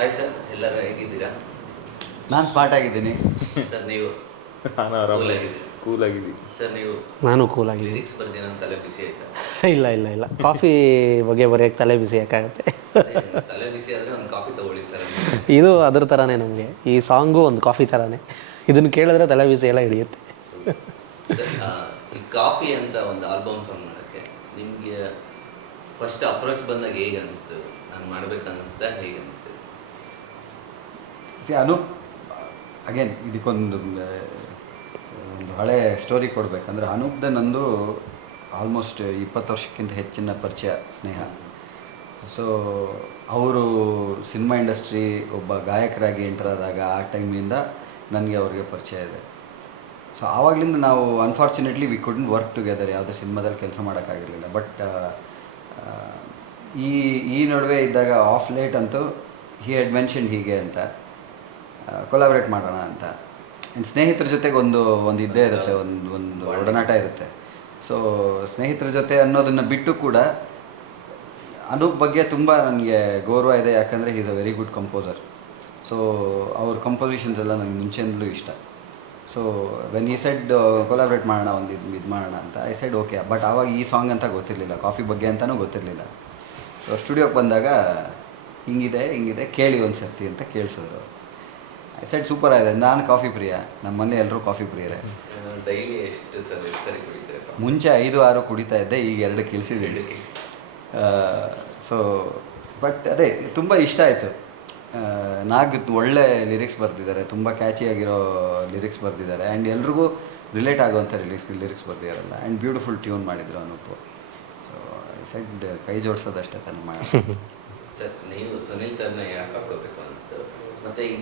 Hi sir, ಎಲ್ಲರೂ ಹೇಗಿದ್ದೀರಾ? ನಾನು ಸ್ಮಾರ್ಟ್ ಆಗಿದ್ದೀನಿ ಸರ್ ನೀವು ನಾನು ಕೂಲ್ ಆಗಿದ್ದೀನಿ. ಸರ್ ನೀವು ನಾನು ಕೂಲ್ ಆಗಿದ್ದೀನಿ. ಲಿರಿಕ್ಸ್ ಬರ್ದಿನ ತಲೆ ಬಿಸಿ ಆಯ್ತಾ? ಇಲ್ಲ ಇಲ್ಲ ಇಲ್ಲ, ಕಾಫಿ ಬಗ್ಗೆ ಬರೆಯೋಕ್ಕೆ ತಲೆ ಬಿಸಿ ಯಾಕಾಗುತ್ತೆ? ತಲೆ ಬಿಸಿ ಆದರೆ ಒಂದು ಕಾಫಿ ತಗೊಳ್ಳಿ ಸರ್. ಇದು ಅದ್ರ ಥರನೇ, ನಮಗೆ ಈ ಸಾಂಗು ಒಂದು ಕಾಫಿ ಥರನೇ. ಇದನ್ನು ಕೇಳಿದ್ರೆ ತಲೆ ಬಿಸಿ ಎಲ್ಲ ಹಿಡಿಯುತ್ತೆ. ಸರ್, ಈ ಕಾಫಿ ಅಂತ ಒಂದು ಆಲ್ಬಮ್ ಸಾಂಗ್ ಮಾಡೋಕ್ಕೆ ನಿಮಗೆ ಫಸ್ಟ್ ಅಪ್ರೋಚ್ ಬಂದಾಗ ಹೇಗೆ ಅನಿಸ್ತು? ನಾನು ಮಾಡ್ಬೇಕು ಅನ್ನಿಸ್ತಾ, ಹೇಗೆ ಅನಿಸ್ತು? ಅನೂಪ್, ಅಗೇನ್ ಇದಕ್ಕೊಂದು ಒಂದು ಹಳೆ ಸ್ಟೋರಿ ಕೊಡಬೇಕಂದ್ರೆ, ಅನೂಪ್ದೆ ನಂದು ಆಲ್ಮೋಸ್ಟ್ 20 ವರ್ಷಕ್ಕಿಂತ ಹೆಚ್ಚಿನ ಪರಿಚಯ, ಸ್ನೇಹ. ಸೊ ಅವರು ಸಿನಿಮಾ ಇಂಡಸ್ಟ್ರಿ ಒಬ್ಬ ಗಾಯಕರಾಗಿ ಎಂಟರ್ ಆದಾಗ ಆ ಟೈಮಿಂದ ನನಗೆ ಅವ್ರಿಗೆ ಪರಿಚಯ ಇದೆ. ಸೊ ಆವಾಗಲಿಂದ ನಾವು unfortunately V couldn't work together, ಯಾವುದೇ ಸಿನಿಮಾದಲ್ಲಿ ಕೆಲಸ ಮಾಡೋಕ್ಕಾಗಿರಲಿಲ್ಲ. ಬಟ್ ಈ ನಡುವೆ ಇದ್ದಾಗ ಆಫ್ ಲೇಟ್ ಅಂತೂ ಹಿ ಹ್ಯಾಡ್ ಮೆನ್ಷನ್ ಹೀಗೆ ಅಂತ ಕೊಲಾಬ್ರೇಟ್ ಮಾಡೋಣ ಅಂತ. ಆ್ಯಂಡ್ ಸ್ನೇಹಿತರ ಜೊತೆಗೆ ಒಂದು ಇದ್ದೇ ಇರುತ್ತೆ, ಒಂದು ಒಡನಾಟ ಇರುತ್ತೆ. ಸೊ ಸ್ನೇಹಿತರ ಜೊತೆ ಅನ್ನೋದನ್ನು ಬಿಟ್ಟು ಕೂಡ ಅನೂಪ್ ಬಗ್ಗೆ ತುಂಬ ನನಗೆ ಗೌರವ ಇದೆ, ಯಾಕಂದರೆ is a very good composer. So ಅವ್ರ ಕಂಪೋಸಿಷನ್ಸ್ ಎಲ್ಲ ನನಗೆ ಮುಂಚೆಯಿಂದಲೂ ಇಷ್ಟ. So when he side collaborate ಮಾಡೋಣ, ಒಂದು ಇದು ಮಾಡೋಣ ಅಂತ ಐ ಸೈಡ್ ಓಕೆ. ಬಟ್ ಆವಾಗ ಈ ಸಾಂಗ್ ಅಂತ ಗೊತ್ತಿರಲಿಲ್ಲ, ಕಾಫಿ ಬಗ್ಗೆ ಅಂತಲೂ ಗೊತ್ತಿರಲಿಲ್ಲ. ಸೊ ಸ್ಟುಡಿಯೋಕ್ಕೆ ಬಂದಾಗ ಹಿಂಗಿದೆ ಕೇಳಿ ಒಂದು ಸರ್ತಿ ಅಂತ ಕೇಳಿಸಿದ್ರು. ಐ ಸೈಡ್ ಸೂಪರ್ ಆಗಿದೆ. ನಾನು ಕಾಫಿ ಪ್ರಿಯ, ನಮ್ಮ ಮನೆ ಎಲ್ಲರೂ ಕಾಫಿ ಪ್ರಿಯರೇ. ಡೈಲಿ ಎಷ್ಟು ಸರಿ ಕುಡಿತೀರಾ? ಮುಂಚೆ 5-6 ಕುಡಿತಾ ಇದ್ದೆ, ಈಗ 2 ಇಳಿಸಿದ್ದೀನಿ. ಸೊ ಬಟ್ ಅದೇ ತುಂಬ ಇಷ್ಟ ಆಯಿತು. ನಾಗ್ ಒಳ್ಳೆ ಲಿರಿಕ್ಸ್ ಬರ್ತಿದ್ದಾರೆ, ತುಂಬ ಕ್ಯಾಚಿಯಾಗಿರೋ ಲಿರಿಕ್ಸ್ ಬರ್ತಿದ್ದಾರೆ. ಆ್ಯಂಡ್ ಎಲ್ರಿಗೂ ರಿಲೇಟ್ ಆಗುವಂಥ ಲಿರಿಕ್ಸ್ ಬರ್ತಿದ್ದಾರಲ್ಲ. ಆ್ಯಂಡ್ ಬ್ಯೂಟಿಫುಲ್ ಟ್ಯೂನ್ ಮಾಡಿದರು ಅನೂಪ್. ಸೊ ಐ ಸೈಡ್ ಕೈ ಜೋಡಿಸೋದಷ್ಟೇ ತಾನು ಮಾಡಿ. ಸರ್, ನೀವು ಸುನಿಲ್ ಸರ್ನ ಯಾಕೆ ಹಾಕೋಬೇಕು ಅಂತ? ಮತ್ತು ಈ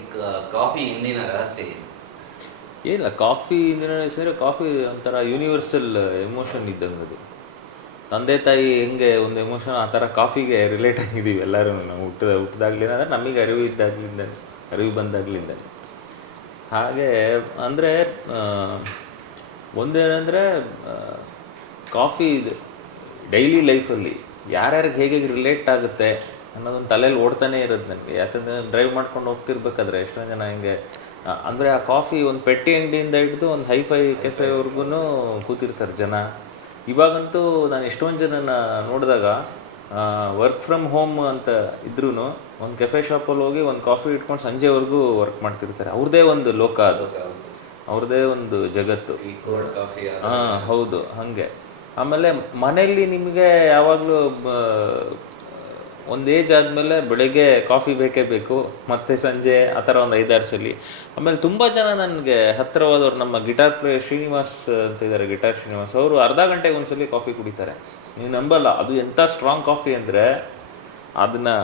ಕಾಫಿ ಹಿಂದಿನ ರಹಸ್ಯ ಏನು? ಏನಿಲ್ಲ, ಕಾಫಿ ಹಿಂದಿನ ಸೇರಿ ಕಾಫಿ ಒಂಥರ ಯೂನಿವರ್ಸಲ್ ಎಮೋಷನ್ ಇದ್ದಂಗೆ. ಅದು ತಂದೆ ತಾಯಿ ಹೆಂಗೆ ಒಂದು ಎಮೋಷನ್, ಆ ಥರ ಕಾಫಿಗೆ ರಿಲೇಟ್ ಆಗಿದ್ದೀವಿ ಎಲ್ಲರೂ. ನಾವು ಹುಟ್ಟಿದಾಗ್ಲಿಂದ ಅಂದರೆ ನಮಗೆ ಅರಿವು ಬಂದಾಗ್ಲಿಂದ. ಹಾಗೆ ಅಂದರೆ ಒಂದೇನೆಂದರೆ ಕಾಫಿ ಡೈಲಿ ಲೈಫಲ್ಲಿ ಯಾರ್ಯಾರಿಗೆ ಹೇಗೆ ರಿಲೇಟ್ ಆಗುತ್ತೆ ಅನ್ನೋದೊಂದು ತಲೆಯಲ್ಲಿ ಓಡ್ತಾನೆ ಇರೋದು ನನಗೆ. ಯಾಕಂದರೆ ಡ್ರೈವ್ ಮಾಡ್ಕೊಂಡು ಹೋಗ್ತಿರ್ಬೇಕಾದ್ರೆ ಎಷ್ಟೊಂದು ಜನ ಹಿಂಗೆ ಅಂದರೆ ಆ ಕಾಫಿ ಒಂದು ಪೆಟ್ಟಿ ಅಂಗಡಿಯಿಂದ ಹಿಡಿದು ಒಂದು ಹೈಫೈ ಕೆಫೆವರೆಗೂ ಕೂತಿರ್ತಾರೆ ಜನ. ಇವಾಗಂತೂ ನಾನು ಎಷ್ಟೊಂದು ಜನನ ನೋಡಿದಾಗ ವರ್ಕ್ ಫ್ರಮ್ ಹೋಮ್ ಅಂತ ಇದ್ರೂ ಒಂದು ಕೆಫೆ ಶಾಪಲ್ಲಿ ಹೋಗಿ ಒಂದು ಕಾಫಿ ಇಟ್ಕೊಂಡು ಸಂಜೆವರೆಗೂ ವರ್ಕ್ ಮಾಡ್ತಿರ್ತಾರೆ. ಅವ್ರದ್ದೇ ಒಂದು ಲೋಕ ಅದು, ಅವ್ರದ್ದೇ ಒಂದು ಜಗತ್ತು. ಈ ಕೋಲ್ಡ್ ಕಾಫಿ. ಹಾಂ, ಹೌದು, ಹಾಗೆ. ಆಮೇಲೆ ಮನೆಯಲ್ಲಿ ನಿಮಗೆ ಯಾವಾಗಲೂ ಒಂದು ಏಜ್ ಆದಮೇಲೆ ಬೆಳಗ್ಗೆ ಕಾಫಿ ಬೇಕೇ ಬೇಕು, ಮತ್ತು ಸಂಜೆ ಆ ಥರ ಒಂದು 5-6 ಸಲ. ಆಮೇಲೆ ತುಂಬ ಜನ ನನಗೆ ಹತ್ತಿರವಾದವ್ರು, ನಮ್ಮ ಗಿಟಾರ್ ಪ್ಲೇಯರ್ ಶ್ರೀನಿವಾಸ್ ಅಂತ ಇದ್ದಾರೆ, ಗಿಟಾರ್ ಶ್ರೀನಿವಾಸ್, ಅವರು ಅರ್ಧ ಗಂಟೆಗೆ ಒಂದ್ಸಲಿ ಕಾಫಿ ಕುಡಿತಾರೆ. ನೀವು ನಂಬಲ್ಲ, ಅದು ಎಂಥ ಸ್ಟ್ರಾಂಗ್ ಕಾಫಿ ಅಂದರೆ ಅದನ್ನು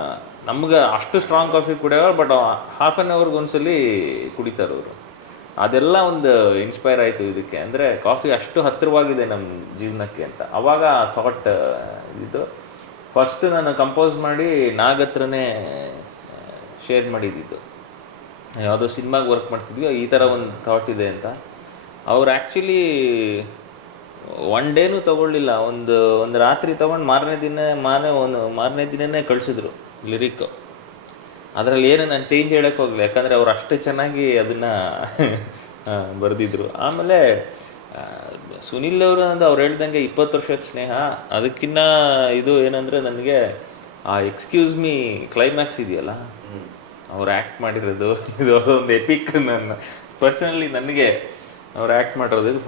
ನಮ್ಗೆ ಅಷ್ಟು ಸ್ಟ್ರಾಂಗ್ ಕಾಫಿ ಕುಡಿಯೋರು, ಬಟ್ ಹಾಫ್ ಆನ್ ಅವರ್ಗೆ ಒಂದ್ಸಲಿ ಕುಡಿತಾರೆ ಅವರು. ಅದೆಲ್ಲ ಒಂದು ಇನ್ಸ್ಪೈರ್ ಆಯಿತು ಇದಕ್ಕೆ, ಅಂದರೆ ಕಾಫಿ ಅಷ್ಟು ಹತ್ತಿರವಾಗಿದೆ ನಮ್ಮ ಜೀವನಕ್ಕೆ ಅಂತ. ಆವಾಗ ಥಾಟ್ ಇದು ಫಸ್ಟ್ ನಾನು ಕಂಪೋಸ್ ಮಾಡಿ ನಾಗ್ ಹತ್ರನೇ ಶೇರ್ ಮಾಡಿದ್ದು. ಯಾವುದೋ ಸಿನಿಮಾಗೆ ವರ್ಕ್ ಮಾಡ್ತಿದ್ವಿ, ಈ ಥರ ಒಂದು ಥಾಟ್ ಇದೆ ಅಂತ. ಅವ್ರು ಆ್ಯಕ್ಚುಲಿ ಒನ್ ಡೇನೂ ತೊಗೊಳ್ಳಿಲ್ಲ, ಒಂದು ರಾತ್ರಿ ತೊಗೊಂಡು ಮಾರನೇ ದಿನನೇ ಕಳಿಸಿದ್ರು ಲಿರಿಕ್. ಅದರಲ್ಲಿ ಏನು ನಾನು ಚೇಂಜ್ ಹೇಳೋಕ್ಕೆ ಹೋಗಲಿ, ಯಾಕಂದರೆ ಅವ್ರು ಅಷ್ಟು ಚೆನ್ನಾಗಿ ಅದನ್ನು ಬರೆದಿದ್ರು. ಆಮೇಲೆ ಸುನಿಲ್ ಅವರು ಅಂದ್ರೆ ಅವ್ರು ಹೇಳ್ದಂಗೆ 20 ವರ್ಷದ ಸ್ನೇಹ. ಅದಕ್ಕಿಂತ ಇದು ಏನಂದರೆ ನನಗೆ ಆ ಎಕ್ಸ್ಕ್ಯೂಸ್ ಮೀ ಕ್ಲೈಮ್ಯಾಕ್ಸ್ ಇದೆಯಲ್ಲ, ಅವ್ರು ಆ್ಯಕ್ಟ್ ಮಾಡಿರೋದು, ಇದು ಒಂದು ಎಪಿಕ್. ನನ್ನ ಪರ್ಸನಲಿ ನನಗೆ ಅವ್ರು ಆ್ಯಕ್ಟ್ ಮಾಡಿರೋದು, ಇದು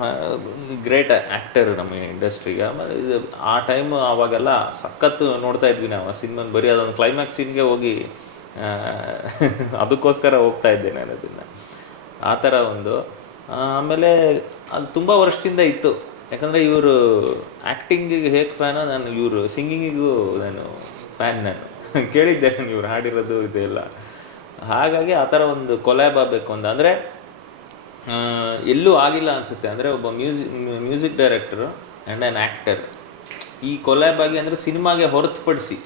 ಗ್ರೇಟ್ ಆ್ಯಕ್ಟರ್ ನಮ್ಮ ಇಂಡಸ್ಟ್ರಿಗೆ. ಆಮೇಲೆ ಇದು ಆ ಟೈಮ್ ಆವಾಗೆಲ್ಲ ಸಖತ್ತು ನೋಡ್ತಾ ಇದ್ವಿ ನಾವು ಆ ಸಿನಿಮಾನ. ಬರೀ ಅದೊಂದು ಕ್ಲೈಮ್ಯಾಕ್ಸ್ ಸೀನ್ಗೆ ಹೋಗಿ ಅದಕ್ಕೋಸ್ಕರ ಹೋಗ್ತಾ ಇದ್ದೆ ನಾನು ಅದನ್ನು, ಆ ಥರ ಒಂದು. ಆಮೇಲೆ ಅದು ತುಂಬ ವರ್ಷದಿಂದ ಇತ್ತು, ಯಾಕಂದರೆ ಇವರು ಆ್ಯಕ್ಟಿಂಗಿಗೆ ಹೇಗೆ ಫ್ಯಾನೋ, ನಾನು ಇವರು ಸಿಂಗಿಂಗಿಗೂ ನಾನು ಫ್ಯಾನ್. ನಾನು ಕೇಳಿದ್ದೆ ನಾನು ಇವ್ರು ಹಾಡಿರೋದು ಇದೆಲ್ಲ. ಹಾಗಾಗಿ ಆ ಥರ ಒಂದು ಕೊಲ್ಯಾಬ್ ಆಗಬೇಕು ಅಂತ. ಅಂದರೆ ಎಲ್ಲೂ ಆಗಿಲ್ಲ ಅನಿಸುತ್ತೆ. ಅಂದರೆ ಒಬ್ಬ music director and an actor ಈ ಕೊಲ್ಯಾಬ್ ಆಗಿ, ಅಂದರೆ ಸಿನಿಮಾಗೆ ಹೊರತುಪಡಿಸಿ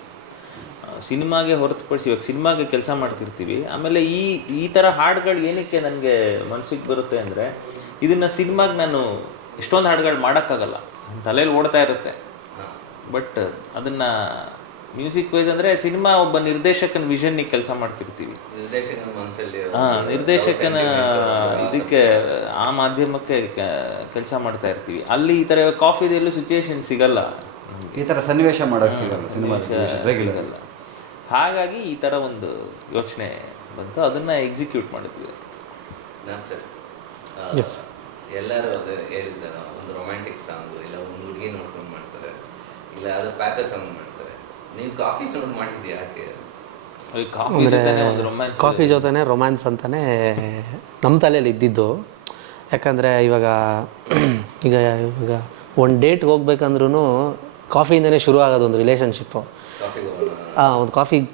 ಇವಾಗ ಸಿನಿಮಾಗೆ ಕೆಲಸ ಮಾಡ್ತಿರ್ತೀವಿ. ಆಮೇಲೆ ಈ ಥರ ಹಾಡುಗಳು ಏನಕ್ಕೆ ನನಗೆ ಮನಸ್ಸಿಗೆ ಬರುತ್ತೆ ಅಂದರೆ, ಇದನ್ನು ಸಿನಿಮಾಗೆ ನಾನು ಎಷ್ಟೊಂದು ಹಾಡುಗಳು ಮಾಡೋಕ್ಕಾಗಲ್ಲ, ತಲೆಯಲ್ಲಿ ಓಡ್ತಾ ಇರುತ್ತೆ. ಬಟ್ ಅದನ್ನು ಮ್ಯೂಸಿಕ್ ವೈಸ್ ಅಂದರೆ ಸಿನಿಮಾ ಒಬ್ಬ ನಿರ್ದೇಶಕನ ವಿಷನ್ನಿಗೆ ಕೆಲಸ ಮಾಡ್ತಿರ್ತೀವಿ. ನಿರ್ದೇಶಕನ ಮನಸ್ಸಲ್ಲಿ ನಿರ್ದೇಶಕನ ಇದಕ್ಕೆ ಆ ಮಾಧ್ಯಮಕ್ಕೆ ಕೆಲಸ ಮಾಡ್ತಾ ಇರ್ತೀವಿ. ಅಲ್ಲಿ ಈ ಥರ ಕಾಫಿದಲ್ಲೂ ಸಿಚುವೇಶನ್ ಸಿಗಲ್ಲ, ಈ ಥರ ಸನ್ನಿವೇಶ ಮಾಡೋಕ್ಕೆ ಸಿಗಲ್ಲ ಸಿನಿಮಾ ಸಿಗಲ್ಲ. ಹಾಗಾಗಿ ಈ ಥರ ಒಂದು ಯೋಚನೆ ಬಂತು, ಅದನ್ನು ಎಕ್ಸಿಕ್ಯೂಟ್ ಮಾಡಿದ್ವಿ. ನಾನು ಸರ್ ಎಲ್ಲರೂ ಅದು ಹೇಳಿದ್ದಾರ, ಒಂದು ರೊಮ್ಯಾಂಟಿಕ್ ಸಾಂಗು ಇಲ್ಲ ಒಂದು ಹುಡುಗಿ ನೋಡ್ಕೊಂಡು ಮಾಡ್ತಾರೆ, ಇಲ್ಲ ಅದು ಪ್ಯಾಥ ಸಾಂಗ್ ಮಾಡ್ತಾರೆ. ನೀವು ಕಾಫಿ ತೊಗೊಂಡು ಮಾಡಿದ್ದೆ ಯಾಕೆ? ಕಾಫಿ ಜೊತೆನೇ ರೊಮ್ಯಾನ್ಸ್ ಅಂತಲೇ ನಮ್ಮ ತಲೆಯಲ್ಲಿ ಇದ್ದಿದ್ದು. ಯಾಕಂದರೆ ಇವಾಗ ಒಂದು ಡೇಟ್ಗೆ ಹೋಗ್ಬೇಕಂದ್ರೂ ಕಾಫಿಯಿಂದನೇ ಶುರು ಆಗೋದು ಒಂದು ರಿಲೇಷನ್ಶಿಪ್ಪು. ಒಂದು ಕಾಫಿಗೆ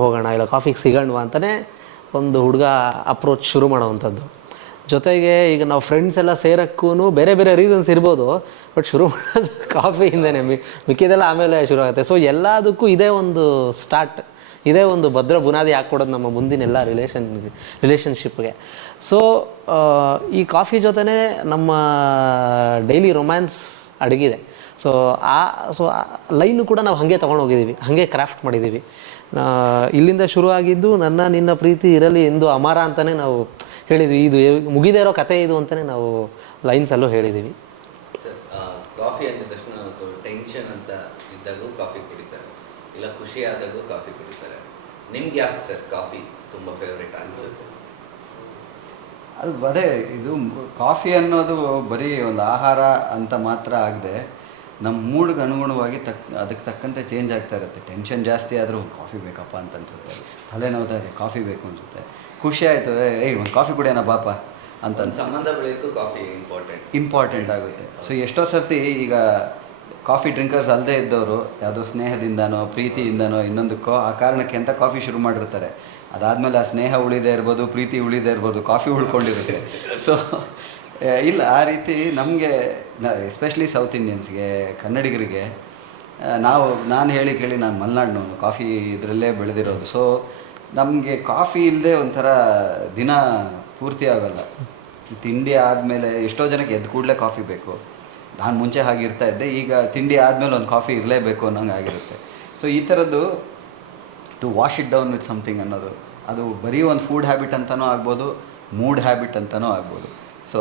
ಹೋಗೋಣ ಇಲ್ಲ ಕಾಫಿಗೆ ಸಿಗೋಣವಾ ಅಂತಲೇ ಒಂದು ಹುಡುಗ ಅಪ್ರೋಚ್ ಶುರು ಮಾಡೋವಂಥದ್ದು. ಜೊತೆಗೆ ಈಗ ನಾವು ಫ್ರೆಂಡ್ಸ್ ಎಲ್ಲ ಸೇರೋಕ್ಕೂ ಬೇರೆ ಬೇರೆ ರೀಸನ್ಸ್ ಇರ್ಬೋದು, ಬಟ್ ಶುರು ಮಾಡೋದು ಕಾಫಿಯಿಂದನೇ. ಮಿಕ್ಕಿದೆಲ್ಲ ಆಮೇಲೆ ಶುರು ಆಗುತ್ತೆ. ಸೊ ಎಲ್ಲದಕ್ಕೂ ಇದೇ ಒಂದು ಸ್ಟಾರ್ಟ್, ಇದೇ ಒಂದು ಭದ್ರ ಬುನಾದಿ ಹಾಕ್ಕೊಡೋದು ನಮ್ಮ ಮುಂದಿನ ಎಲ್ಲ ರಿಲೇಷನ್ಶಿಪ್ಗೆ. ಸೊ ಈ ಕಾಫಿ ಜೊತೆನೇ ನಮ್ಮ ಡೈಲಿ ರೊಮ್ಯಾನ್ಸ್ ಅಡಗಿದೆ. ಸೊ ಆ ಲೈನು ಕೂಡ ನಾವು ಹಾಗೆ ತೊಗೊಂಡೋಗಿದ್ದೀವಿ, ಹಾಗೆ ಕ್ರಾಫ್ಟ್ ಮಾಡಿದ್ದೀವಿ. ಇಲ್ಲಿಂದ ಶುರುವಾಗಿದ್ದು ನನ್ನ ನಿನ್ನ ಪ್ರೀತಿ ಇರಲಿ ಎಂದು ಅಮರ ಅಂತಲೇ ನಾವು ಹೇಳಿದ್ವಿ. ಇದು ಮುಗಿದೇ ಇರೋ ಕತೆ ಇದು ಅಂತಲೇ ನಾವು ಲೈನ್ಸಲ್ಲೂ ಹೇಳಿದ್ದೀವಿ. ಸರ್, ಕಾಫಿ ಅಂದ ತಕ್ಷಣ ಟೆನ್ಷನ್ ಅಂತ ಇದ್ದಾಗೂ ಕಾಫಿ ಕುಡಿತಾರೆ, ಇಲ್ಲ ಖುಷಿ ಆದಾಗೂ ಕಾಫಿ ಕುಡಿತಾರೆ. ನಿಮ್ಗೆ ಯಾಕೆ ಸರ್ ಕಾಫಿ ತುಂಬ ಫೇವ್ರೇಟ್ ಅನಿಸುತ್ತೆ? ಅದು ಅದೇ, ಇದು ಕಾಫಿ ಅನ್ನೋದು ಬರೀ ಒಂದು ಆಹಾರ ಅಂತ ಮಾತ್ರ ಆಗದೆ ನಮ್ಮ ಮೂಡ್ಗೆ ಅನುಗುಣವಾಗಿ ಅದಕ್ಕೆ ತಕ್ಕಂತೆ ಚೇಂಜ್ ಆಗ್ತಾ ಇರುತ್ತೆ. ಟೆನ್ಷನ್ ಜಾಸ್ತಿ ಆದರೂ ಕಾಫಿ ಬೇಕಪ್ಪ ಅಂತ ಅನ್ಸುತ್ತೆ, ತಲೆನೋವ್ತಾ ಇದೆ ಕಾಫಿ ಬೇಕು ಅನಿಸುತ್ತೆ, ಖುಷಿ ಆಯಿತು ಒಂದು ಕಾಫಿ ಕುಡಿಯೋಣ ಬಾಪ ಅಂತ ಸಂಬಂಧ ಬೆಳೆಯೋಕ್ಕೂ ಕಾಫಿ ಇಂಪಾರ್ಟೆಂಟ್ ಆಗುತ್ತೆ. ಸೊ ಎಷ್ಟೋ ಸರ್ತಿ ಈಗ ಕಾಫಿ ಡ್ರಿಂಕರ್ಸ್ ಅಲ್ಲದೆ ಇದ್ದವರು ಯಾವುದೋ ಸ್ನೇಹದಿಂದನೋ ಪ್ರೀತಿಯಿಂದನೋ ಇನ್ನೊಂದಕ್ಕೋ ಆ ಕಾರಣಕ್ಕೆ ಅಂತ ಕಾಫಿ ಶುರು ಮಾಡಿರ್ತಾರೆ. ಅದಾದಮೇಲೆ ಆ ಸ್ನೇಹ ಉಳಿದೇ ಇರ್ಬೋದು, ಪ್ರೀತಿ ಉಳಿದೇ ಇರ್ಬೋದು, ಕಾಫಿ ಉಳ್ಕೊಂಡಿರುತ್ತೆ. ಸೊ ಇಲ್ಲ, ಆ ರೀತಿ ನಮಗೆ ಎಸ್ಪೆಷಲಿ ಸೌತ್ ಇಂಡಿಯನ್ಸ್ಗೆ, ಕನ್ನಡಿಗರಿಗೆ, ನಾನು ಹೇಳಿ ಕೇಳಿ ನಾನು ಮಲೆನಾಡಿನವನು, ಕಾಫಿ ಇದರಲ್ಲೇ ಬೆಳೆದಿರೋದು. ಸೊ ನಮಗೆ ಕಾಫಿ ಇಲ್ಲದೆ ಒಂಥರ ದಿನ ಪೂರ್ತಿ ಆಗೋಲ್ಲ. ತಿಂಡಿ ಆದಮೇಲೆ ಎಷ್ಟೋ ಜನಕ್ಕೆ ಎದ್ದು ಕೂಡಲೇ ಕಾಫಿ ಬೇಕು. ನಾನು ಮುಂಚೆ ಹಾಗಿರ್ತಾ ಇದ್ದೆ, ಈಗ ತಿಂಡಿ ಆದಮೇಲೆ ಒಂದು ಕಾಫಿ ಇರಲೇಬೇಕು ಅನ್ನೋಂಗೆ ಆಗಿರುತ್ತೆ. ಸೊ ಈ ಥರದ್ದು to wash it down with something ಅನ್ನೋದು, ಅದು ಬರೀ ಒಂದು ಫುಡ್ ಹ್ಯಾಬಿಟ್ ಅಂತಲೂ ಆಗ್ಬೋದು, ಮೂಡ್ ಹ್ಯಾಬಿಟ್ ಅಂತಲೂ ಆಗ್ಬೋದು. ಸೊ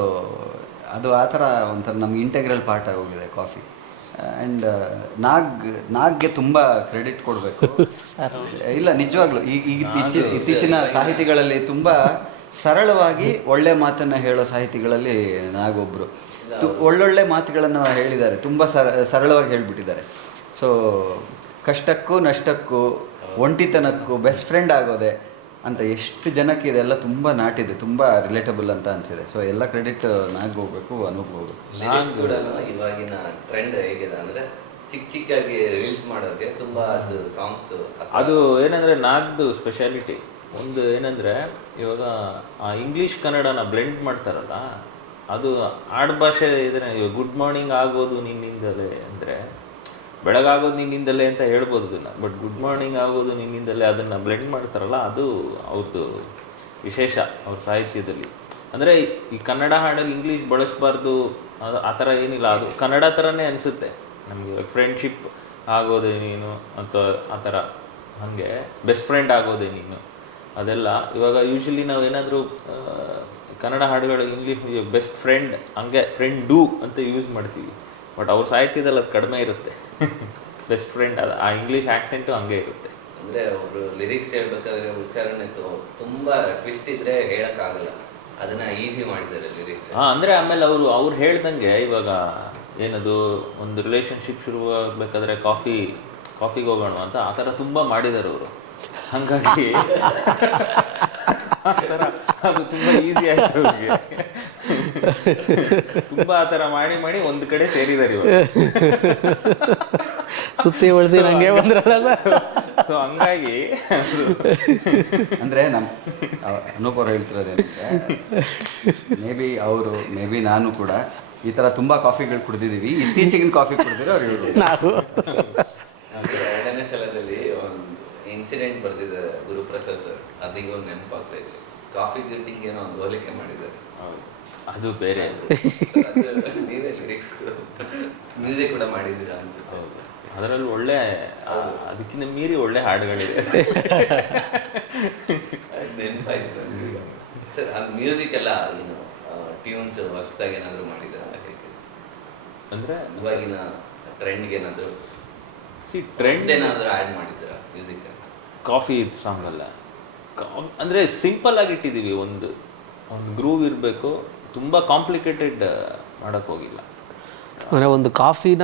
ಅದು ಆ ಥರ ಒಂಥರ ನಮ್ಗೆ ಇಂಟೆಗ್ರಲ್ ಪಾರ್ಟ್ ಆಗೋಗಿದೆ ಕಾಫಿ. ಆ್ಯಂಡ್ ನಾಗ್ಗೆ ತುಂಬ ಕ್ರೆಡಿಟ್ ಕೊಡಬೇಕು. ಇಲ್ಲ ನಿಜವಾಗ್ಲೂ ಇತ್ತೀಚಿನ ಸಾಹಿತಿಗಳಲ್ಲಿ ತುಂಬ ಸರಳವಾಗಿ ಒಳ್ಳೆ ಮಾತನ್ನು ಹೇಳೋ ಸಾಹಿತಿಗಳಲ್ಲಿ ನಾಗೊಬ್ಬರು. ಒಳ್ಳೊಳ್ಳೆ ಮಾತುಗಳನ್ನು ಹೇಳಿದ್ದಾರೆ, ತುಂಬ ಸರಳವಾಗಿ ಹೇಳಿಬಿಟ್ಟಿದ್ದಾರೆ. ಸೊ ಕಷ್ಟಕ್ಕೂ ನಷ್ಟಕ್ಕೂ ಒಂಟಿತನಕ್ಕೂ ಬೆಸ್ಟ್ ಫ್ರೆಂಡ್ ಆಗೋದೆ ಅಂತ ಎಷ್ಟು ಜನಕ್ಕೆ ಇದೆಲ್ಲ ತುಂಬ ನಾಟಿದೆ, ತುಂಬ ರಿಲೇಟಬಲ್ ಅಂತ ಅನಿಸಿದೆ. ಸೊ ಎಲ್ಲ ಕ್ರೆಡಿಟ್ ನಾಗ್ ಹೋಗ್ಬೇಕು, ಅನೂಪ್ ಹೋಗ್ಬೇಕು. ಇವಾಗಿನ ಟ್ರೆಂಡ್ ಹೇಗಿದೆ ಅಂದರೆ ಚಿಕ್ಕಾಗಿ ರೀಲ್ಸ್ ಮಾಡೋರಿಗೆ ತುಂಬ ಅದು ಸಾಂಗ್ಸ್, ಅದು ಏನಂದರೆ ನಾಗ್ದು ಸ್ಪೆಷಾಲಿಟಿ ಒಂದು ಏನಂದರೆ ಇವಾಗ ಆ ಇಂಗ್ಲೀಷ್ ಕನ್ನಡನ ಬ್ಲೆಂಡ್ ಮಾಡ್ತಾರಲ್ಲ, ಅದು ಆಡ್ಭಾಷೆ ಇದ್ರೆ ಗುಡ್ ಮಾರ್ನಿಂಗ್ ಆಗೋದು ನಿನ್ನಿಂದಲೇ ಅಂದರೆ ಬೆಳಗಾಗೋದು ನಿನ್ನಿಂದಲೇ ಅಂತ ಹೇಳ್ಬೋದು ಅದನ್ನು. ಬಟ್ ಗುಡ್ ಮಾರ್ನಿಂಗ್ ಆಗೋದು ನಿನ್ನಿಂದಲೇ ಅದನ್ನು ಬ್ಲೆಂಡ್ ಮಾಡ್ತಾರಲ್ಲ, ಅದು ಅವ್ರದ್ದು ವಿಶೇಷ ಅವ್ರ ಸಾಹಿತ್ಯದಲ್ಲಿ. ಅಂದರೆ ಈ ಕನ್ನಡ ಹಾಡಲ್ಲಿ ಇಂಗ್ಲೀಷ್ ಬಳಸಬಾರ್ದು ಅದು ಆ ಥರ ಏನಿಲ್ಲ, ಅದು ಕನ್ನಡ ಥರನೇ ಅನಿಸುತ್ತೆ ನಮಗೆ. ಫ್ರೆಂಡ್ಶಿಪ್ ಆಗೋದೇ ನೀನು ಅಂತ ಆ ಥರ, ಹಾಗೆ ಬೆಸ್ಟ್ ಫ್ರೆಂಡ್ ಆಗೋದೇ ನೀನು, ಅದೆಲ್ಲ ಇವಾಗ ಯೂಶ್ವಲಿ ನಾವೇನಾದರೂ ಕನ್ನಡ ಹಾಡುಗಳು ಇಂಗ್ಲೀಷ್ ಬೆಸ್ಟ್ ಫ್ರೆಂಡ್ ಹಂಗೆ ಫ್ರೆಂಡ್ ಡೂ ಅಂತ ಯೂಸ್ ಮಾಡ್ತೀವಿ. ಬಟ್ ಅವ್ರ ಸಾಹಿತ್ಯದಲ್ಲಿ ಅದು ಕಡಿಮೆ ಇರುತ್ತೆ. ಬೆಸ್ಟ್ ಫ್ರೆಂಡ್ ಅದು ಆ ಇಂಗ್ಲೀಷ್ ಆ್ಯಕ್ಸೆಂಟು ಹಂಗೆ ಇರುತ್ತೆ. ಅಂದರೆ ಅವರು ಲಿರಿಕ್ಸ್ ಹೇಳ್ಬೇಕಾದ್ರೆ ಉಚ್ಚಾರಣೆ ತುಂಬ ಟ್ವಿಸ್ಟ್ ಇದ್ದರೆ ಹೇಳೋಕ್ಕಾಗಲ್ಲ, ಅದನ್ನು ಈಸಿ ಮಾಡಿದ್ದಾರೆ ಲಿರಿಕ್ಸ್. ಅಂದರೆ ಆಮೇಲೆ ಅವ್ರು ಹೇಳ್ದಂಗೆ ಇವಾಗ ಏನದು ಒಂದು ರಿಲೇಷನ್ಶಿಪ್ ಶುರು ಆಗಬೇಕಾದ್ರೆ ಕಾಫಿಗೆ ಹೋಗೋಣ ಅಂತ ಆ ಥರ ತುಂಬ ಮಾಡಿದ್ದಾರೆ ಅವರು. ಹಾಗಾಗಿ ಆ ಥರ ಅದು ತುಂಬ ಈಸಿ ಆಯಿತು ಅವ್ರಿಗೆ. ತುಂಬ ಆ ಥರ ಮಾಡಿ ಒಂದು ಕಡೆ ಸೇರಿದ್ದಾರೆ ಇವಾಗ, ಸುತ್ತಿ ಉಳಿಸಿ ನಂಗೆ ಬಂದ್ರಲ್ಲ. ಸೊ ಹಂಗಾಗಿ ಅಂದರೆ ಅನೂಪ್ ಅವ್ರು ಹೇಳ್ತಿರೋದೇನಂದರೆ, ಮೇ ಬಿ ನಾನು ಕೂಡ ಈ ಥರ ತುಂಬ ಕಾಫಿಗಳು ಕುಡಿದಿದ್ದೀವಿ, ಇತ್ತೀಚೆಗಿನ ಕಾಫಿ ಕುಡಿದಿರೋ ಅವ್ರು ಹೇಳ್ಬೋದು. ನಾವು 2ನೇ ಸಲದಲ್ಲಿ ಒಂದು ಇನ್ಸಿಡೆಂಟ್ ಬರ್ದಿದ್ದಾರೆ ಗುರುಪ್ರಸಾದ್ ಸರ್, ಅದೀಗ ಒಂದು ನೆನಪಾಗ್ತಾ ಇದೆ. ಕಾಫಿ ಗಿಟ್ಟಿಂಗ್ ಏನೋ ಒಂದು ಹೋಲಿಕೆ ಮಾಡಿದ್ದಾರೆ. ಅದು ಬೇರೆ, ನೀವೇ ಲಿರಿಕ್ಸ್ ಮ್ಯೂಸಿಕ್ ಕೂಡ ಮಾಡಿದ್ದೀರಾ ಅಂತ. ಅದರಲ್ಲಿ ಒಳ್ಳೆ ಅದಕ್ಕಿಂತ ಮೀರಿ ಒಳ್ಳೆ ಹಾಡುಗಳಿದೆ. ನೆನಪಾಯ್ತು ನನಗೆ. ಸರ್ ಅದು ಮ್ಯೂಸಿಕ್ ಎಲ್ಲ ಏನು ಟ್ಯೂನ್ಸ್ ಹೊಸದಾಗಿ ಏನಾದರೂ ಮಾಡಿದಾರ ಅಂದರೆ ಇವಾಗಿನ ಟ್ರೆಂಡ್ಗೆ ಏನಾದರೂ ಟ್ರೆಂಡ್ ಏನಾದರೂ ಆ್ಯಡ್ ಮಾಡಿದ್ದೀರಾ ಮ್ಯೂಸಿಕ್? ಕಾಫಿ ಸಾಂಗ್ ಅಲ್ಲ, ಅಂದರೆ ಸಿಂಪಲ್ ಆಗಿ ಇಟ್ಟಿದ್ದೀವಿ. ಒಂದು ಗ್ರೂವ್ ಇರಬೇಕು, ತುಂಬ ಕಾಂಪ್ಲಿಕೇಟೆಡ್ ಮಾಡೋಕ್ಕೆ ಹೋಗಿಲ್ಲ. ಅಂದರೆ ಒಂದು ಕಾಫಿನ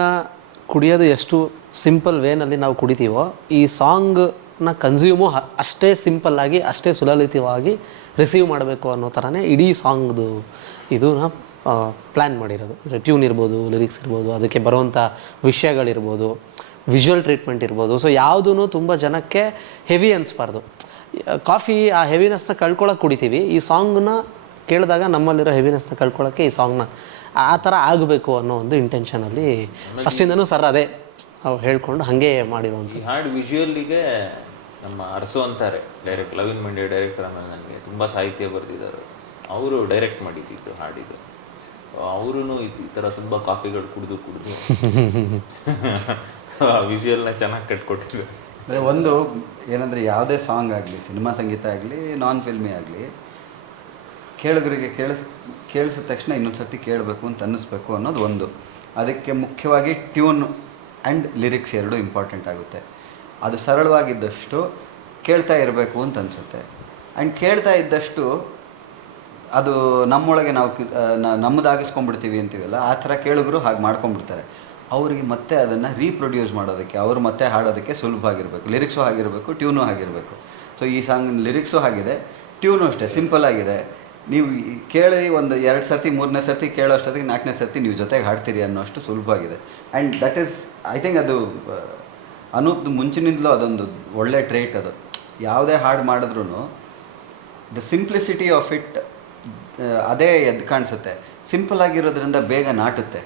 ಕುಡಿಯೋದು ಎಷ್ಟು ಸಿಂಪಲ್ ವೇನಲ್ಲಿ ನಾವು ಕುಡಿತೀವೋ, ಈ ಸಾಂಗ್ನ ಕನ್ಸ್ಯೂಮು ಅಷ್ಟೇ ಸಿಂಪಲ್ಲಾಗಿ ಅಷ್ಟೇ ಸುಲಲಿತವಾಗಿ ರಿಸೀವ್ ಮಾಡಬೇಕು ಅನ್ನೋ ಥರನೇ ಇಡೀ ಸಾಂಗ್ದು ಇದನ್ನ ಪ್ಲ್ಯಾನ್ ಮಾಡಿರೋದು. ಅಂದರೆ ಟ್ಯೂನ್ ಇರ್ಬೋದು, ಲಿರಿಕ್ಸ್ ಇರ್ಬೋದು, ಅದಕ್ಕೆ ಬರುವಂಥ ವಿಷಯಗಳಿರ್ಬೋದು, ವಿಜುವಲ್ ಟ್ರೀಟ್ಮೆಂಟ್ ಇರ್ಬೋದು. ಸೊ ಯಾವುದೂ ತುಂಬ ಜನಕ್ಕೆ ಹೆವಿ ಅನಿಸ್ಬಾರ್ದು. ಕಾಫಿ ಆ ಹೆವಿನೆಸ್ನ ಕಳ್ಕೊಳ್ಳೋಕೆ ಕುಡಿತೀವಿ, ಈ ಸಾಂಗ್ನ ಕೇಳಿದಾಗ ನಮ್ಮಲ್ಲಿರೋ ಹೆವಿನೆಸ್ನ ಕಳ್ಕೊಳ್ಳೋಕ್ಕೆ ಈ ಸಾಂಗ್ನ ಆ ಥರ ಆಗಬೇಕು ಅನ್ನೋ ಒಂದು ಇಂಟೆನ್ಷನಲ್ಲಿ ಫಸ್ಟಿಂದನೂ ಸರ್ ಅದೇ ಅವ್ರು ಹೇಳ್ಕೊಂಡು ಹಾಗೆ ಮಾಡಿರುವಂಥ. ಈ ಹಾಡು ವಿಜುವಲ್ಲಿಗೆ ನಮ್ಮ ಅರಸು ಅಂತಾರೆ ಡೈರೆಕ್ಟ್, ಲವಿನ್ ಮಂಡ್ಯ ಡೈರೆಕ್ಟರ್. ಆಮೇಲೆ ನನಗೆ ತುಂಬ ಸಾಹಿತ್ಯ ಬರೆದಿದ್ದಾರೆ, ಅವರು ಡೈರೆಕ್ಟ್ ಮಾಡಿದ್ದು ಹಾಡಿದ್ದು. ಅವರೂ ಈ ಥರ ತುಂಬ ಕಾಫಿಗಳು ಕುಡಿದು ವಿಜುವಲ್ನ ಚೆನ್ನಾಗಿ ಕಟ್ಕೊಟ್ಟಿದ್ರು. ಅಂದರೆ ಒಂದು ಏನಂದರೆ ಯಾವುದೇ ಸಾಂಗ್ ಆಗಲಿ, ಸಿನಿಮಾ ಸಂಗೀತ ಆಗಲಿ, ನಾನ್ ಫಿಲ್ಮಿ ಆಗಲಿ, ಕೇಳಿದ್ರಿಗೆ ಕೇಳಿಸಿದ ತಕ್ಷಣ ಇನ್ನೊಂದು ಸರ್ತಿ ಕೇಳಬೇಕು ಅಂತ ಅನ್ನಿಸ್ಬೇಕು ಅನ್ನೋದು ಒಂದು. ಅದಕ್ಕೆ ಮುಖ್ಯವಾಗಿ ಟ್ಯೂನ್ ಆ್ಯಂಡ್ ಲಿರಿಕ್ಸ್ ಎರಡೂ ಇಂಪಾರ್ಟೆಂಟ್ ಆಗುತ್ತೆ. ಅದು ಸರಳವಾಗಿದ್ದಷ್ಟು ಕೇಳ್ತಾ ಇರಬೇಕು ಅಂತ ಅನಿಸುತ್ತೆ. ಆ್ಯಂಡ್ ಕೇಳ್ತಾ ಇದ್ದಷ್ಟು ಅದು ನಮ್ಮೊಳಗೆ ನಾವು ನಮ್ಮದಾಗಿಸ್ಕೊಂಡ್ಬಿಡ್ತೀವಿ ಅಂತೀವಲ್ಲ, ಆ ಥರ ಕೇಳಿದ್ರು ಹಾಗೆ ಮಾಡ್ಕೊಂಡ್ಬಿಡ್ತಾರೆ. ಅವರಿಗೆ ಮತ್ತೆ ಅದನ್ನು ರೀಪ್ರೊಡ್ಯೂಸ್ ಮಾಡೋದಕ್ಕೆ, ಅವರು ಮತ್ತೆ ಹಾಡೋದಕ್ಕೆ ಸುಲಭ ಆಗಿರಬೇಕು. ಲಿರಿಕ್ಸು ಆಗಿರಬೇಕು, ಟ್ಯೂನು ಆಗಿರಬೇಕು. ಸೊ ಈ ಸಾಂಗ್ ಲಿರಿಕ್ಸು ಆಗಿದೆ, ಟ್ಯೂನು ಅಷ್ಟೇ ಸಿಂಪಲ್ ಆಗಿದೆ. ನೀವು ಕೇಳಿ ಒಂದು 2 ಸರ್ತಿ 3ನೇ ಸರ್ತಿ ಕೇಳೋ ಅಷ್ಟೊತ್ತಿಗೆ 4ನೇ ಸರ್ತಿ ನೀವು ಜೊತೆಗೆ ಹಾಡ್ತೀರಿ ಅನ್ನೋಷ್ಟು ಸುಲಭವಾಗಿದೆ. And that is I think ಅದು ಅನೂಪ್ದು ಮುಂಚಿನಿಂದಲೂ ಅದೊಂದು ಒಳ್ಳೆ ಟ್ರೇಟ್. ಅದು ಯಾವುದೇ ಹಾಡು ಮಾಡಿದ್ರೂ ದ ಸಿಂಪ್ಲಿಸಿಟಿ ಆಫ್ ಇಟ್ ಅದೇ ಎದ್ದು ಕಾಣಿಸುತ್ತೆ. ಸಿಂಪಲ್ ಆಗಿರೋದ್ರಿಂದ ಬೇಗ ನಾಟುತ್ತೆ.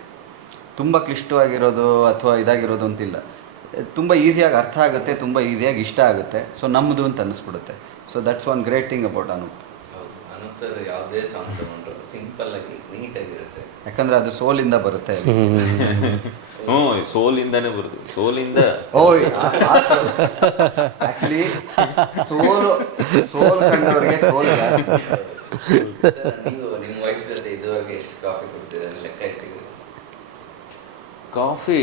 ತುಂಬ ಕ್ಲಿಷ್ಟವಾಗಿರೋದು ಅಥವಾ ಇದಾಗಿರೋದು ಅಂತಿಲ್ಲ, ತುಂಬ ಈಸಿಯಾಗಿ ಅರ್ಥ ಆಗುತ್ತೆ, ತುಂಬ ಈಸಿಯಾಗಿ ಇಷ್ಟ ಆಗುತ್ತೆ. ಸೊ ನಮ್ಮದು ಅಂತ ಅನ್ನಿಸ್ಬಿಡುತ್ತೆ. So that's one great thing about Anoop. Anoop ಯಾವುದೇ ಸಾಂಗ್ ತಗೊಂಡ್ರು ಸಿಂಪಲ್ ಆಗಿ ನೀಟಾಗಿರುತ್ತೆ, ಯಾಕಂದರೆ ಅದು ಸೋಲಿಂದ ಬರುತ್ತೆ. ಸೋಲಿಂದಾನೇ ಬರುತ್ತೆ. ಸೋಲಿಂದ ಆ್ಯಕ್ಚುಲಿ ಸೋಲ್ ಕಂಡವರಿಗೆ ಸೋಲ್ ಜಾಸ್ತಿ. ನೀವು ನಿಮ್ಮ ವೈಫ್ ಜೊತೆ ಇದುವರೆಗೆ ಎಷ್ಟು ಕಾಫಿ ಕುಡ್ತೀರಾ ಲೆಕ್ಕ ಇಟ್ಟಿದ್ದೀರಿ? ಕಾಫಿ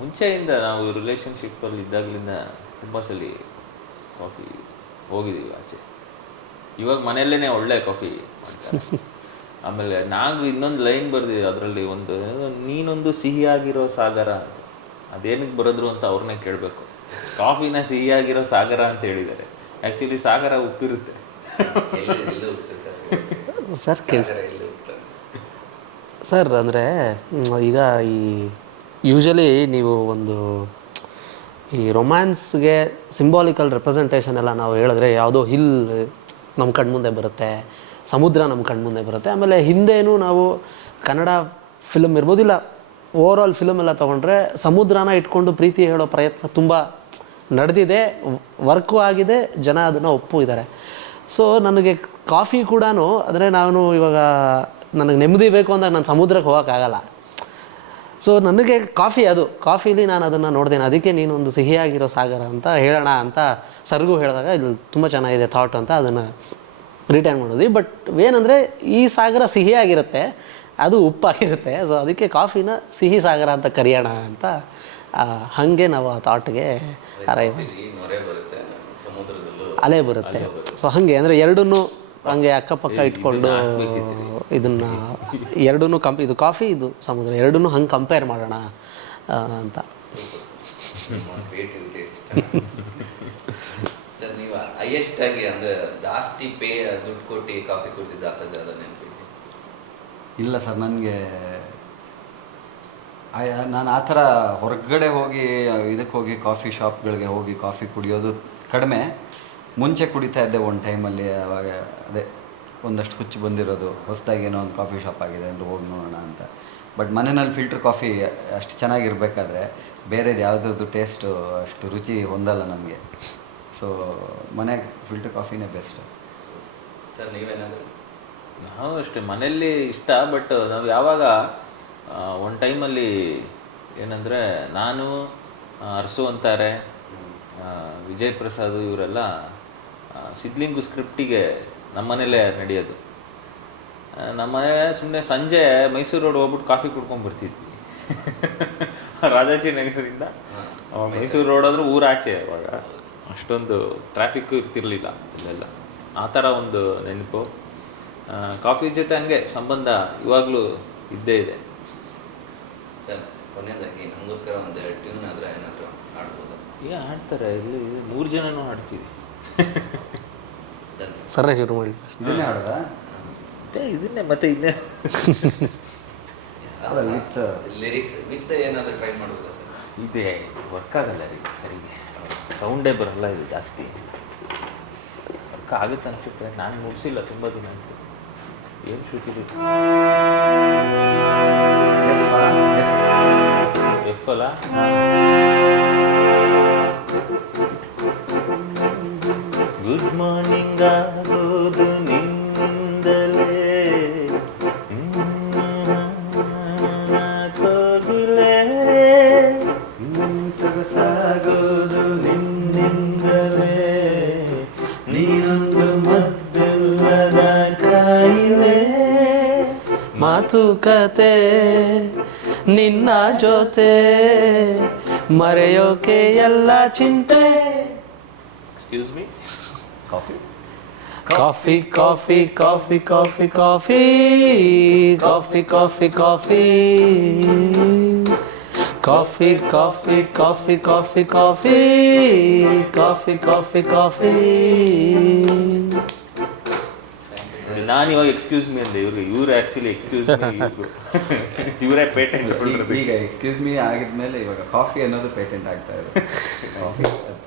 ಮುಂಚೆಯಿಂದ ನಾವು ರಿಲೇಷನ್ಶಿಪ್ಪಲ್ಲಿ ಇದ್ದಾಗಲಿಂದ ತುಂಬ ಸಲ ಕಾಫಿ ಹೋಗಿದ್ದೀವಿ ಆಚೆ. ಇವಾಗ ಮನೆಯಲ್ಲೇ ಒಳ್ಳೆ ಕಾಫಿ ಮಾಡ್ತಾರೆ. ಆಮೇಲೆ ನಾನು ಇನ್ನೊಂದು ಲೈನ್ ಬರೆದಿದ್ದೆ ಅದರಲ್ಲಿ, ನೀನೊಂದು ಸಿಹಿಯಾಗಿರೋ ಸಾಗರ. ಅದೇನಕ್ಕೆ ಬರೋದ್ರು ಅಂತ ಅವ್ರನ್ನೇ ಕೇಳಬೇಕು. ಕಾಫಿನ ಸಿಹಿಯಾಗಿರೋ ಸಾಗರ ಅಂತ ಹೇಳಿದ್ದಾರೆ. ಆ್ಯಕ್ಚುಲಿ ಸಾಗರ ಉಪ್ಪಿರುತ್ತೆ. ಸರ್ ಅಂದರೆ ಈಗ ಈ ಯೂಶಲಿ ನೀವು ಒಂದು ಈ ರೊಮ್ಯಾನ್ಸ್ಗೆ ಸಿಂಬಾಲಿಕಲ್ ರೆಪ್ರೆಸೆಂಟೇಷನ್ ಎಲ್ಲ ನಾವು ಹೇಳಿದ್ರೆ ಯಾವುದೋ ಹಿಲ್ ನಮ್ಮ ಕಣ್ಮುಂದೆ ಬರುತ್ತೆ, ಸಮುದ್ರ ನಮ್ಮ ಕಣ್ಮುಂದೆ ಬರುತ್ತೆ. ಆಮೇಲೆ ಹಿಂದೇನೂ ನಾವು ಕನ್ನಡ ಫಿಲಮ್ ಇರ್ಬೋದಿಲ್ಲ, ಓವರ್ ಆಲ್ ಫಿಲಮ್ ಎಲ್ಲ ತೊಗೊಂಡ್ರೆ ಸಮುದ್ರನ ಇಟ್ಕೊಂಡು ಪ್ರೀತಿ ಹೇಳೋ ಪ್ರಯತ್ನ ತುಂಬ ನಡೆದಿದೆ, ವರ್ಕು ಆಗಿದೆ, ಜನ ಅದನ್ನು ಒಪ್ಪಿದ್ದಾರೆ. ಸೊ ನನಗೆ ಕಾಫಿ ಕೂಡ ಅಂದರೆ ನಾನು ಇವಾಗ ನನಗೆ ನೆಮ್ಮದಿ ಬೇಕು ಅಂದಾಗ ನಾನು ಸಮುದ್ರಕ್ಕೆ ಹೋಗೋಕ್ಕಾಗಲ್ಲ. ಸೊ ನನಗೆ ಕಾಫಿಲಿ ನಾನು ಅದನ್ನು ನೋಡ್ತೇನೆ. ಅದಕ್ಕೆ ನೀನೊಂದು ಸಿಹಿಯಾಗಿರೋ ಸಾಗರ ಅಂತ ಹೇಳೋಣ ಅಂತ ಸರ್ಗೂ ಹೇಳಿದಾಗ ಇದು ತುಂಬ ಚೆನ್ನಾಗಿದೆ ಥಾಟ್ ಅಂತ ಅದನ್ನು ರಿಟರ್ನ್ ಮಾಡೋದು. ಬಟ್ ಏನಂದರೆ ಈ ಸಾಗರ ಸಿಹಿಯಾಗಿರುತ್ತೆ, ಅದು ಉಪ್ಪಾಗಿರುತ್ತೆ. ಸೊ ಅದಕ್ಕೆ ಕಾಫಿನ ಸಿಹಿ ಸಾಗರ ಅಂತ ಕರೆಯೋಣ ಅಂತ ಹಾಗೆ ನಾವು ಆ ಥಾಟ್ಗೆ ಅಲೆ ಬರುತ್ತೆ. ಸೊ ಹಾಗೆ ಅಂದರೆ ಎರಡನ್ನೂ ಹಂಗೆ ಅಕ್ಕಪಕ್ಕ ಇಟ್ಕೊಂಡು ಇದನ್ನು ಎರಡನ್ನೂ ಇದು ಕಾಫಿ, ಇದು ಸಮುದ್ರ, ಎರಡನ್ನೂ ಹಂಗೆ ಕಂಪೇರ್ ಮಾಡೋಣ ಅಂತ. ಸರ್ ನೀವು ಹೈಯೆಸ್ಟ್ ಆಗಿ ಅಂದರೆ ಜಾಸ್ತಿ ದುಡ್ಡು ಕೊಟ್ಟು ಕಾಫಿ ಕುಡಿದಿದ್ದು ಆಗ್ತದೆ ಅದನ್ನ ನೆನಪಿದೆ? ಇಲ್ಲ ಸರ್, ನನಗೆ ನಾನು ಆ ಥರ ಹೊರಗಡೆ ಹೋಗಿ ಇದಕ್ಕೆ ಹೋಗಿ ಕಾಫಿ ಶಾಪ್ಗಳಿಗೆ ಹೋಗಿ ಕಾಫಿ ಕುಡಿಯೋದು ಕಡಿಮೆ. ಮುಂಚೆ ಕುಡಿತಾ ಇದ್ದೆ ಒಂದು ಟೈಮಲ್ಲಿ. ಅವಾಗ ಅದೇ ಒಂದಷ್ಟು ಹುಚ್ಚು ಬಂದಿರೋದು, ಹೊಸದಾಗಿ ಏನೋ ಒಂದು ಕಾಫಿ ಶಾಪ್ ಆಗಿದೆ ಅಂದರೆ ಹೋಗಿ ನೋಡೋಣ ಅಂತ. ಬಟ್ ಮನೆಯಲ್ಲಿ ಫಿಲ್ಟರ್ ಕಾಫಿ ಅಷ್ಟು ಚೆನ್ನಾಗಿರ್ಬೇಕಾದ್ರೆ ಬೇರೆದು ಯಾವುದಾದ್ರು ಟೇಸ್ಟು ಅಷ್ಟು ರುಚಿ ಹೊಂದಲ್ಲ ನಮಗೆ. ಸೊ ಮನೆಗೆ ಫಿಲ್ಟರ್ ಕಾಫಿನೇ ಬೆಸ್ಟ್. ಸರ್ ನೀವೇನಾದರೂ? ನಾವು ಅಷ್ಟೇ ಮನೆಯಲ್ಲಿ ಇಷ್ಟ. ಬಟ್ ನಾವು ಯಾವಾಗ ಒಂದು ಟೈಮಲ್ಲಿ ಏನಂದರೆ ನಾನು ಅರಸು ಅಂತಾರೆ, ವಿಜಯ್ ಪ್ರಸಾದ್ ಇವರೆಲ್ಲ ಸಿದ್ಲಿಂಗು ಸ್ಕ್ರಿಪ್ಟಿಗೆ ನಮ್ಮನೇಲೇ ನಡೆಯೋದು. ನಮ್ಮನೆ ಸುಮ್ಮನೆ ಸಂಜೆ ಮೈಸೂರು ರೋಡ್ ಹೋಗ್ಬಿಟ್ಟು ಕಾಫಿ ಕುಡ್ಕೊಂಡು ಬರ್ತಿದ್ವಿ. ರಾಜಾಜಿನಗರದಿಂದ ಮೈಸೂರು ರೋಡ್ ಅಂದರೆ ಊರಾಚೆ ಅವಾಗ, ಅಷ್ಟೊಂದು ಟ್ರಾಫಿಕ್ಕು ಇರ್ತಿರ್ಲಿಲ್ಲ ಇಲ್ಲೆಲ್ಲ. ಆ ಥರ ಒಂದು ನೆನಪು. ಕಾಫಿ ಜೊತೆ ಹಂಗೆ ಸಂಬಂಧ ಇವಾಗಲೂ ಇದ್ದೇ ಇದೆ. ಸರ್ ಕೊನೆಯದಾಗಿ ನಮಗೋಸ್ಕರ ಒಂದು ಟ್ಯೂನ್ ಆದರೆ ಏನಾದರೂ ಆಡ್ಬೋದು? ಆಡ್ತಾರೆ, ಇಲ್ಲಿ 3 ಜನನೂ ಆಡ್ತೀವಿ. ಸರ್ರೇ ಶುರು ಮಾಡಿ. ಇದನ್ನೇ ಆಡೋದಾ? ಇದನ್ನೇ ಮತ್ತೆ ಇನ್ನೇ ಲಿರಿಕ್ಸ್ ವಿತ್ ಏನಾದರೂ ಟ್ರೈ ಮಾಡ್ಬೋದಾ ಸರ್? ಇದೆ ವರ್ಕ್ ಆಗಲ್ಲ ರೀ ಸರಿಗೆ, ಸೌಂಡೇ ಬರಲ್ಲ ಇದು ಜಾಸ್ತಿ. ವರ್ಕ್ ಆಗುತ್ತೆ ಅನಿಸುತ್ತೆ, ನಾನು ಮುಗಿಸಿಲ್ಲ ತುಂಬ ದಿನ ಆಯಿತು. ಏನು ಶೂಟಿದೆ ಎಫ್ ಅಲ್ಲ? ಗುಡ್ ಮಾರ್ನಿಂಗ್ ಆಗೋದು ನಿನ್ನಿಂದಲೇ, ಕೋಗಿಲೆ ಸೊಗಸಾಗೋದು ನಿನ್ನಿಂದಲೇ, ನೀನೊಂದು ಮದ್ದಿಲ್ಲದ ಕಾಯಿಲೆ, ಮಾತುಕತೆ ನಿನ್ನ ಜೊತೆ ಮರೆಯೋಕೆ ಎಲ್ಲ ಚಿಂತೆ. Excuse me, coffee coffee coffee coffee coffee coffee coffee coffee coffee coffee coffee coffee coffee coffee coffee coffee coffee. ನಾನು ಇವಾಗ ಎಕ್ಸ್ಕ್ಯೂಸ್ ಮೀ ಅಂದೆ, ಇವ್ರು ಆ್ಯಕ್ಚುಲಿ ಎಕ್ಸ್ಕ್ಯೂಸ್ ಮೀ, ಇವರೇ ಪೇಟೆಂಟ್. ಈಗ ಎಕ್ಸ್ಕ್ಯೂಸ್ ಮೀ ಆಗಿದ್ಮೇಲೆ ಇವಾಗ ಕಾಫಿ ಅನ್ನೋದು ಪೇಟೆಂಟ್ ಆಗ್ತಾ ಇದೆ. ಕಾಫಿ ಅಂತ